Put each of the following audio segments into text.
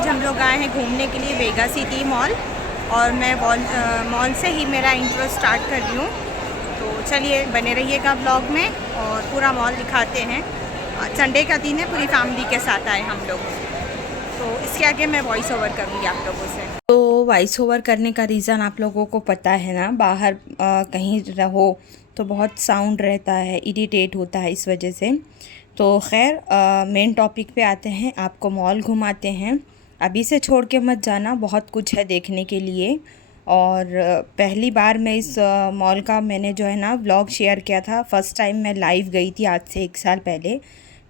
आज हम लोग आए हैं घूमने के लिए वेगा सिटी मॉल, और मैं मॉल से ही मेरा इंट्रो स्टार्ट कर रही हूँ। तो चलिए बने रहिएगा ब्लॉग में और पूरा मॉल दिखाते हैं। संडे का दिन है, पूरी फैमिली के साथ आए हम लोग। तो इसके आगे मैं वॉइस ओवर करूँगी आप लोगों से। तो वॉइस ओवर करने का रीज़न आप लोगों को पता है ना, बाहर कहीं रहो तो बहुत साउंड रहता है, इरिटेट होता है इस वजह से। तो खैर मेन टॉपिक पे आते हैं, आपको मॉल घुमाते हैं। अभी से छोड़ के मत जाना, बहुत कुछ है देखने के लिए। और पहली बार मैं इस मॉल का मैंने जो है ना व्लॉग शेयर किया था। फ़र्स्ट टाइम मैं लाइव गई थी आज से 1 साल पहले,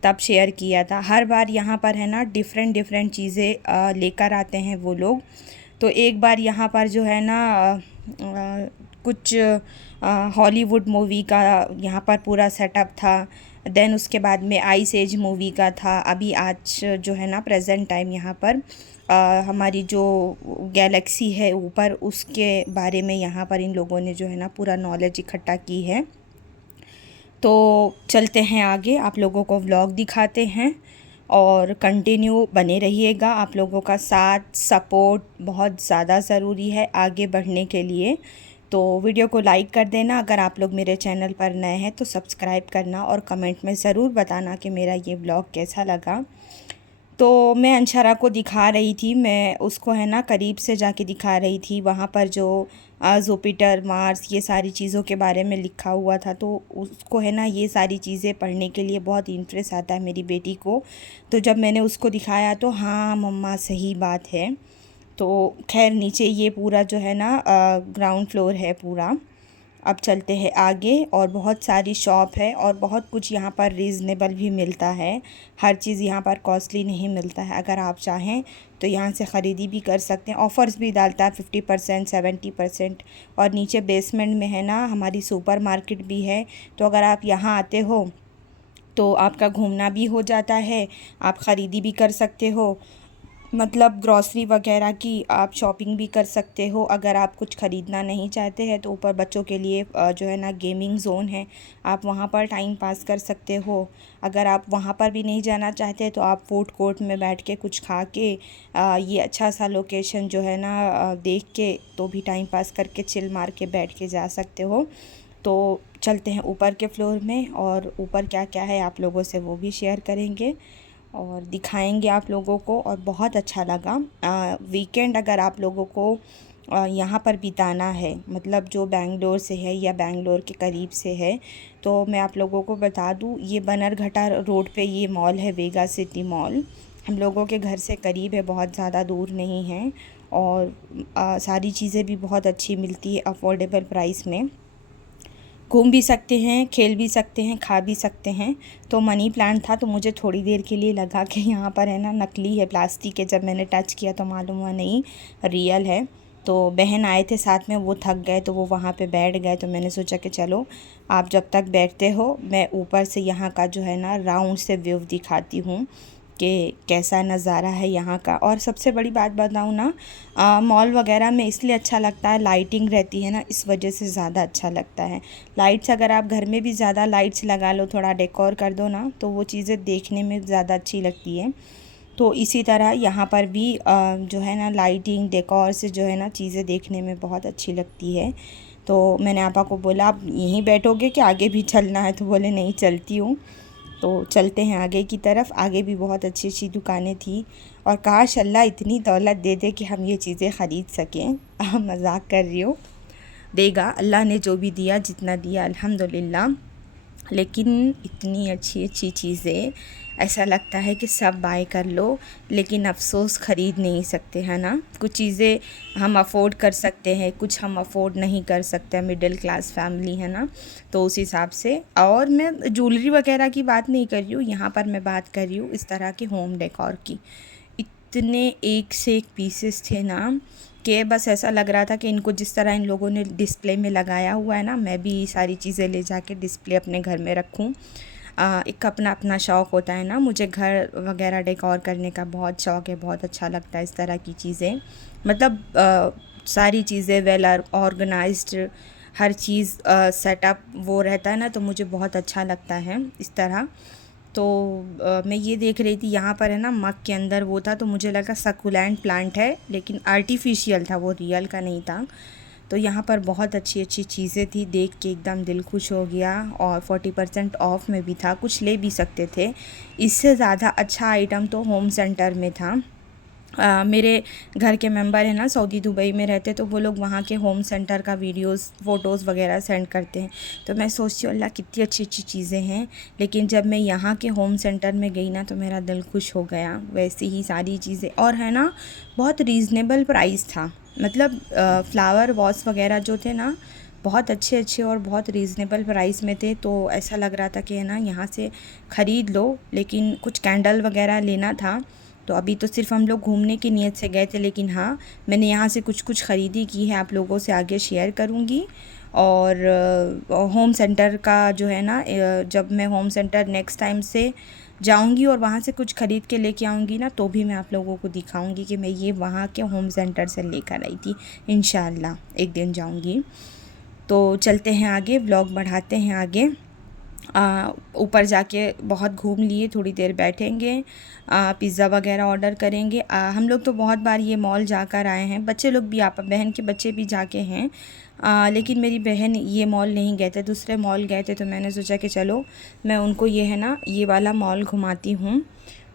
तब शेयर किया था। हर बार यहाँ पर है ना डिफरेंट डिफरेंट चीज़ें लेकर आते हैं वो लोग। तो एक बार यहाँ पर जो है ना कुछ हॉलीवुड मूवी का यहाँ पर पूरा सेटअप था। देन उसके बाद में आइस एज मूवी का था। अभी आज जो है ना प्रेजेंट टाइम यहाँ पर हमारी जो गैलेक्सी है ऊपर, उसके बारे में यहाँ पर इन लोगों ने जो है ना पूरा नॉलेज इकट्ठा की है। तो चलते हैं आगे, आप लोगों को व्लॉग दिखाते हैं और कंटिन्यू बने रहिएगा। आप लोगों का साथ सपोर्ट बहुत ज़्यादा ज़रूरी है आगे बढ़ने के लिए। तो वीडियो को लाइक कर देना, अगर आप लोग मेरे चैनल पर नए हैं तो सब्सक्राइब करना और कमेंट में ज़रूर बताना कि मेरा ये व्लॉग कैसा लगा। तो मैं अंशरा को दिखा रही थी, मैं उसको है ना करीब से जाके दिखा रही थी। वहाँ पर जो जुपिटर, मार्स, ये सारी चीज़ों के बारे में लिखा हुआ था, तो उसको है ना ये सारी चीज़ें पढ़ने के लिए बहुत इंटरेस्ट आता है मेरी बेटी को। तो जब मैंने उसको दिखाया तो हाँ मम्मा सही बात है। तो खैर नीचे ये पूरा जो है ना ग्राउंड फ्लोर है पूरा। अब चलते हैं आगे, और बहुत सारी शॉप है और बहुत कुछ यहाँ पर रीज़नेबल भी मिलता है। हर चीज़ यहाँ पर कॉस्टली नहीं मिलता है। अगर आप चाहें तो यहाँ से ख़रीदी भी कर सकते हैं। ऑफ़र्स भी डालता है 50%, 70%। और नीचे बेसमेंट में है ना हमारी सुपर मार्केट भी है। तो अगर आप यहाँ आते हो तो आपका घूमना भी हो जाता है, आप ख़रीदी भी कर सकते हो, मतलब ग्रॉसरी वगैरह की आप शॉपिंग भी कर सकते हो। अगर आप कुछ ख़रीदना नहीं चाहते हैं तो ऊपर बच्चों के लिए जो है ना गेमिंग ज़ोन है, आप वहाँ पर टाइम पास कर सकते हो। अगर आप वहाँ पर भी नहीं जाना चाहते तो आप फूड कोर्ट में बैठ के कुछ खा के ये अच्छा सा लोकेशन जो है ना देख के तो भी टाइम पास करके चिल मार के बैठ के जा सकते हो। तो चलते हैं ऊपर के फ्लोर में, और ऊपर क्या क्या है आप लोगों से वो भी शेयर करेंगे और दिखाएंगे आप लोगों को। और बहुत अच्छा लगा। वीकेंड अगर आप लोगों को यहाँ पर बिताना है, मतलब जो बेंगलोर से है या बेंगलोर के करीब से है, तो मैं आप लोगों को बता दूँ, ये बनरघट्टा रोड पे ये मॉल है, वेगा सिटी मॉल। हम लोगों के घर से करीब है, बहुत ज़्यादा दूर नहीं है। और सारी चीज़ें भी बहुत अच्छी मिलती है अफोर्डेबल प्राइस में। घूम भी सकते हैं, खेल भी सकते हैं, खा भी सकते हैं। तो मनी प्लांट था तो मुझे थोड़ी देर के लिए लगा कि यहाँ पर है ना नकली है, प्लास्टिक है। जब मैंने टच किया तो मालूम हुआ नहीं, रियल है। तो बहन आए थे साथ में, वो थक गए तो वो वहाँ पे बैठ गए। तो मैंने सोचा कि चलो आप जब तक बैठते हो मैं ऊपर से यहाँ का जो है ना राउंड से व्यू दिखाती हूँ कि कैसा नज़ारा है यहाँ का। और सबसे बड़ी बात बताऊँ ना, मॉल वगैरह में इसलिए अच्छा लगता है, लाइटिंग रहती है ना, इस वजह से ज़्यादा अच्छा लगता है। लाइट्स अगर आप घर में भी ज़्यादा लाइट्स लगा लो, थोड़ा डेकोर कर दो ना, तो वो चीज़ें देखने में ज़्यादा अच्छी लगती है। तो इसी तरह यहाँ पर भी जो है ना लाइटिंग डेकोर से जो है ना चीज़ें देखने में बहुत अच्छी लगती है। तो मैंने आपा को बोला आप यहीं बैठोगे कि आगे भी चलना है, तो बोले नहीं चलती हूँ। तो चलते हैं आगे की तरफ। आगे भी बहुत अच्छी अच्छी दुकानें थी, और काश अल्लाह इतनी दौलत दे दे कि हम ये चीज़ें ख़रीद सकें। मजाक कर रही हूँ, देगा अल्लाह ने जो भी दिया, जितना दिया अल्हम्दुलिल्लाह। लेकिन इतनी अच्छी अच्छी चीज़ें, ऐसा लगता है कि सब बाय कर लो, लेकिन अफ़सोस ख़रीद नहीं सकते, है ना। कुछ चीज़ें हम अफ़ोर्ड कर सकते हैं, कुछ हम अफ़ोर्ड नहीं कर सकते, मिडिल क्लास फैमिली है ना। तो उस हिसाब से, और मैं ज्वेलरी वगैरह की बात नहीं कर रही हूँ, यहाँ पर मैं बात कर रही हूँ इस तरह के होम डेकोर की। इतने एक से एक पीसेस थे ना कि बस ऐसा लग रहा था कि इनको जिस तरह इन लोगों ने डिस्प्ले में लगाया हुआ है ना, मैं भी सारी चीज़ें ले जाके डिस्प्ले अपने घर में रखूं। एक अपना अपना शौक़ होता है ना, मुझे घर वगैरह डेकोर करने का बहुत शौक़ है, बहुत अच्छा लगता है इस तरह की चीज़ें। मतलब सारी चीज़ें वेल ऑर्गेनाइज्ड, हर चीज़ सेटअप वो रहता है ना, तो मुझे बहुत अच्छा लगता है इस तरह। तो मैं ये देख रही थी यहाँ पर है ना मग के अंदर वो था, तो मुझे लगा सकुलेंट प्लांट है, लेकिन आर्टिफिशियल था, वो रियल का नहीं था। तो यहाँ पर बहुत अच्छी अच्छी चीज़ें थी, देख के एकदम दिल खुश हो गया। और 40% ऑफ में भी था, कुछ ले भी सकते थे। इससे ज़्यादा अच्छा आइटम तो होम सेंटर में था। मेरे घर के मेंबर हैं ना, सऊदी दुबई में रहते, तो वो लोग वहाँ के होम सेंटर का वीडियोस फ़ोटोज़ वगैरह सेंड करते हैं। तो मैं सोचती हूँ अल्लाह कितनी अच्छी अच्छी चीज़ें हैं। लेकिन जब मैं यहाँ के होम सेंटर में गई ना, तो मेरा दिल खुश हो गया। वैसी ही सारी चीज़ें, और है ना बहुत रीज़नेबल प्राइस था। मतलब फ्लावर वॉस वगैरह जो थे ना, बहुत अच्छे अच्छे और बहुत रीज़नेबल प्राइस में थे। तो ऐसा लग रहा था कि है ना यहाँ से ख़रीद लो। लेकिन कुछ कैंडल वगैरह लेना था, तो अभी तो सिर्फ हम लोग घूमने की नीयत से गए थे। लेकिन हाँ, मैंने यहाँ से कुछ कुछ ख़रीदी की है, आप लोगों से आगे शेयर करूँगी। और होम सेंटर का जो है ना, जब मैं होम सेंटर नेक्स्ट टाइम से जाऊँगी और वहाँ से कुछ ख़रीद के लेके आऊँगी ना, तो भी मैं आप लोगों को दिखाऊँगी कि मैं ये वहाँ के होम सेंटर से लेकर आई थी। इंशाल्लाह एक दिन जाऊँगी। तो चलते हैं आगे, व्लॉग बढ़ाते हैं आगे। ऊपर जाके बहुत घूम लिए, थोड़ी देर बैठेंगे, पिज़्ज़ा वगैरह ऑर्डर करेंगे। हम लोग तो बहुत बार ये मॉल जाकर आए हैं, बच्चे लोग भी, आप बहन के बच्चे भी जाके हैं। लेकिन मेरी बहन ये मॉल नहीं गए थे, दूसरे मॉल गए थे। तो मैंने सोचा कि चलो मैं उनको ये है ना ये वाला मॉल घुमाती हूँ।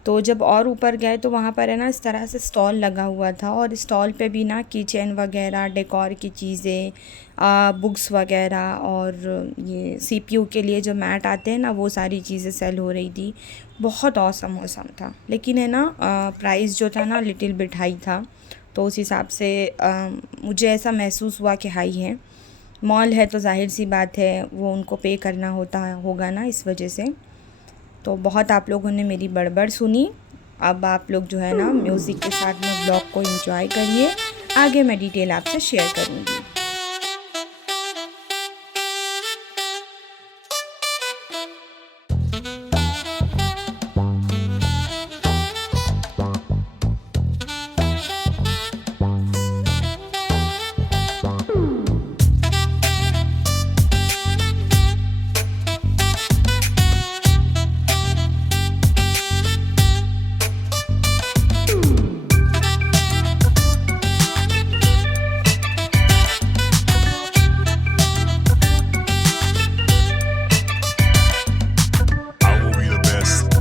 तो जब और ऊपर गए तो वहाँ पर है ना इस तरह से स्टॉल लगा हुआ था, और स्टॉल पे भी ना किचन वगैरह, डेकोर की चीज़ें, बुक्स वगैरह, और ये सीपीयू के लिए जो मैट आते हैं ना, वो सारी चीज़ें सेल हो रही थी। बहुत औसम मौसम था, लेकिन है ना प्राइस जो था ना लिटिल बिट हाई था। तो उस हिसाब से मुझे ऐसा महसूस हुआ कि हाई है। मॉल है तो जाहिर सी बात है वो उनको पे करना होगा ना, इस वजह से। तो बहुत आप लोगों ने मेरी बड़बड़ सुनी। अब आप लोग जो है ना म्यूज़िक के साथ में ब्लॉग को एंजॉय करिए। आगे मैं डिटेल आपसे शेयर करूँगी। I will be the best.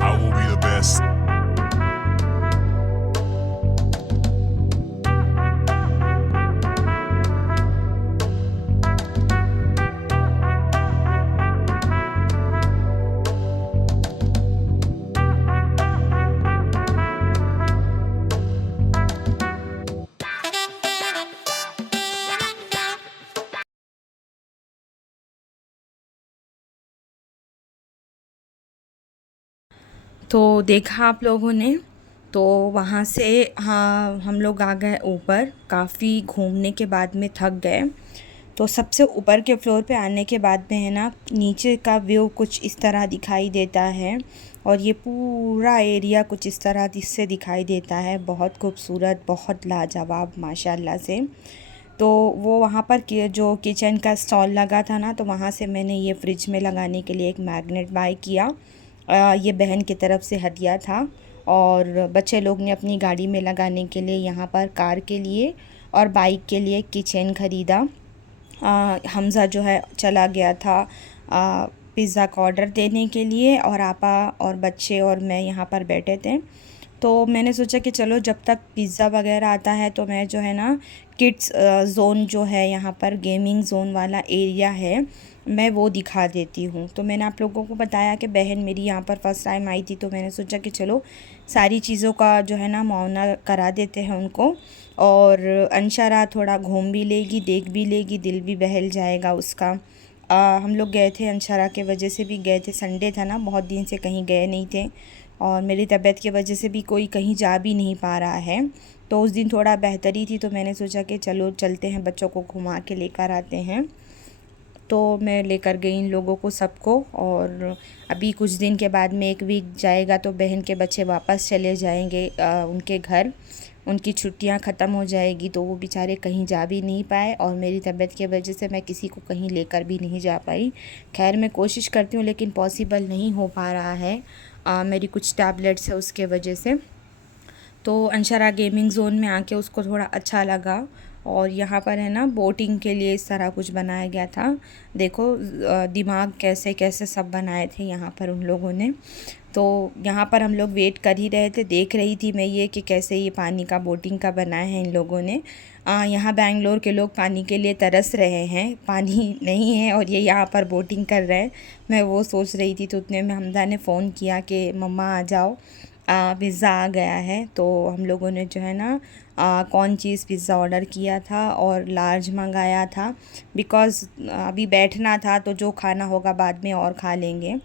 I will be the best. तो देखा आप लोगों ने, तो वहाँ से हाँ हम लोग आ गए ऊपर। काफ़ी घूमने के बाद में थक गए। तो सबसे ऊपर के फ्लोर पे आने के बाद में है ना, नीचे का व्यू कुछ इस तरह दिखाई देता है, और ये पूरा एरिया कुछ इस तरह से दिखाई देता है। बहुत खूबसूरत, बहुत लाजवाब माशाल्लाह से। तो वो वहाँ पर जो किचन का स्टॉल लगा था ना, तो वहाँ से मैंने ये फ्रिज में लगाने के लिए एक मैग्नेट बाय किया। ये बहन की तरफ से हदिया था। और बच्चे लोग ने अपनी गाड़ी में लगाने के लिए, यहाँ पर कार के लिए और बाइक के लिए किचन ख़रीदा। हमज़ा जो है चला गया था पिज़्ज़ा का ऑर्डर देने के लिए, और आपा और बच्चे और मैं यहाँ पर बैठे थे। तो मैंने सोचा कि चलो जब तक पिज़्ज़ा वगैरह आता है, तो मैं जो है ना किड्स ज़ोन जो है यहाँ पर, गेमिंग ज़ोन वाला एरिया है, मैं वो दिखा देती हूँ। तो मैंने आप लोगों को बताया कि बहन मेरी यहाँ पर फ़र्स्ट टाइम आई थी, तो मैंने सोचा कि चलो सारी चीज़ों का जो है ना मुआयना करा देते हैं उनको। और अंशरा थोड़ा घूम भी लेगी, देख भी लेगी, दिल भी बहल जाएगा उसका। हम लोग गए थे, अंशरा के वजह से भी गए थे, संडे था ना, बहुत दिन से कहीं गए नहीं थे, और मेरी तबीयत की वजह से भी कोई कहीं जा भी नहीं पा रहा है। तो उस दिन थोड़ा बेहतरी थी, तो मैंने सोचा कि चलो चलते हैं, बच्चों को घुमा के लेकर आते हैं। तो मैं लेकर गई इन लोगों को सबको। और अभी कुछ दिन के बाद में 1 वीक जाएगा तो बहन के बच्चे वापस चले जाएंगे उनके घर, उनकी छुट्टियां ख़त्म हो जाएगी, तो वो बेचारे कहीं जा भी नहीं पाए और मेरी तबीयत की वजह से मैं किसी को कहीं लेकर भी नहीं जा पाई। खैर मैं कोशिश करती हूँ लेकिन पॉसिबल नहीं हो पा रहा है, मेरी कुछ टैबलेट्स है उसके वजह से। तो अंशरा गेमिंग ज़ोन में आके उसको थोड़ा अच्छा लगा। और यहाँ पर है ना बोटिंग के लिए इस तरह कुछ बनाया गया था। देखो दिमाग कैसे कैसे सब बनाए थे यहाँ पर उन लोगों ने। तो यहाँ पर हम लोग वेट कर ही रहे थे, देख रही थी मैं ये कि कैसे ये पानी का बोटिंग का बनाया है इन लोगों ने। यहाँ बेंगलोर के लोग पानी के लिए तरस रहे हैं, पानी नहीं है और ये यहाँ पर बोटिंग कर रहे हैं। मैं वो सोच रही थी तो उतने में हमदा ने फ़ोन किया कि मम्मा आ जाओ, पिज़्ज़ा आ गया है। तो हम लोगों ने जो है ना कौन चीज़ पिज़्ज़ा ऑर्डर किया था और लार्ज मंगाया था, बिकॉज़ अभी बैठना था तो जो खाना होगा बाद में और खा लेंगे।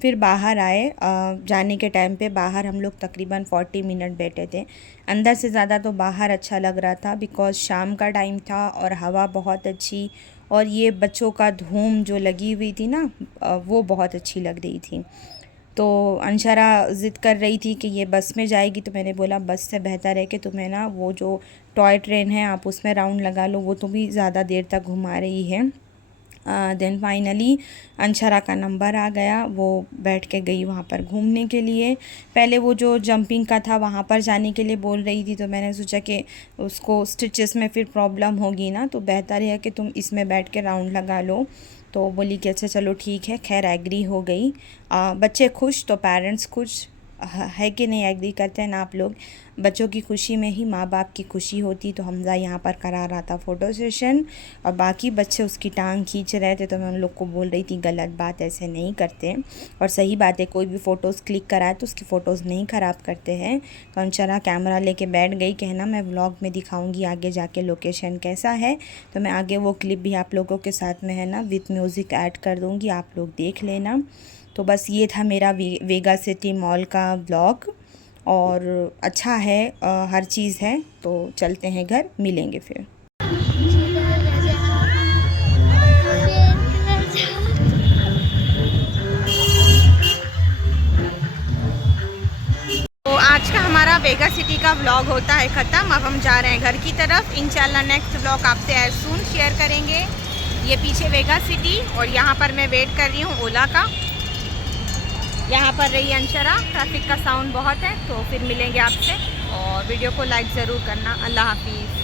फिर बाहर आए, जाने के टाइम पे बाहर हम लोग तकरीबन 40 मिनट बैठे थे। अंदर से ज़्यादा तो बाहर अच्छा लग रहा था बिकॉज़ शाम का टाइम था और हवा बहुत अच्छी, और ये बच्चों का धूम जो लगी हुई थी ना वो बहुत अच्छी लग रही थी। तो अंशरा ज़िद कर रही थी कि ये बस में जाएगी, तो मैंने बोला बस से बेहतर है कि तुम्हें ना वो जो टॉय ट्रेन है आप उसमें राउंड लगा लो, वो तो भी ज़्यादा देर तक घुमा रही है। देन फाइनली अंशरा का नंबर आ गया, वो बैठ के गई वहाँ पर घूमने के लिए। पहले वो जो जंपिंग का था वहाँ पर जाने के लिए बोल रही थी, तो मैंने सोचा कि उसको स्टिचेस में फिर प्रॉब्लम होगी ना, तो बेहतर है कि तुम इसमें बैठ के राउंड लगा लो। तो बोली कि अच्छा चलो ठीक है। खैर एग्री हो गई। बच्चे खुश तो पेरेंट्स खुश, है कि नहीं? एग्री करते हैं ना आप लोग? बच्चों की खुशी में ही माँ बाप की खुशी होती। तो हमजा यहाँ पर करा रहा था फ़ोटो सेशन और बाकी बच्चे उसकी टांग खींच रहे थे, तो मैं उन लोग को बोल रही थी गलत बात, ऐसे नहीं करते। और सही बात है, कोई भी फ़ोटोज़ क्लिक कराए तो उसकी फ़ोटोज़ नहीं ख़राब करते हैं। तो अंशरा कैमरा लेके बैठ गई, कहना मैं व्लॉग में दिखाऊंगी आगे जाके लोकेशन कैसा है। तो मैं आगे वो क्लिप भी आप लोगों के साथ में है ना विथ म्यूज़िक ऐड कर दूँगी, आप लोग देख लेना। तो बस ये था मेरा वेगा सिटी मॉल का व्लॉग, और अच्छा है, हर चीज़ है। तो चलते हैं घर, मिलेंगे फिर। तो आज का हमारा वेगा सिटी का व्लॉग होता है ख़त्म। अब हम जा रहे हैं घर की तरफ। इंशाल्लाह नेक्स्ट व्लॉग आपसे एज सून शेयर करेंगे। ये पीछे वेगा सिटी और यहाँ पर मैं वेट कर रही हूँ ओला का। यहाँ पर रही अंशरा, ट्रैफिक का साउंड बहुत है। तो फिर मिलेंगे आपसे, और वीडियो को लाइक ज़रूर करना। अल्लाह हाफिज़।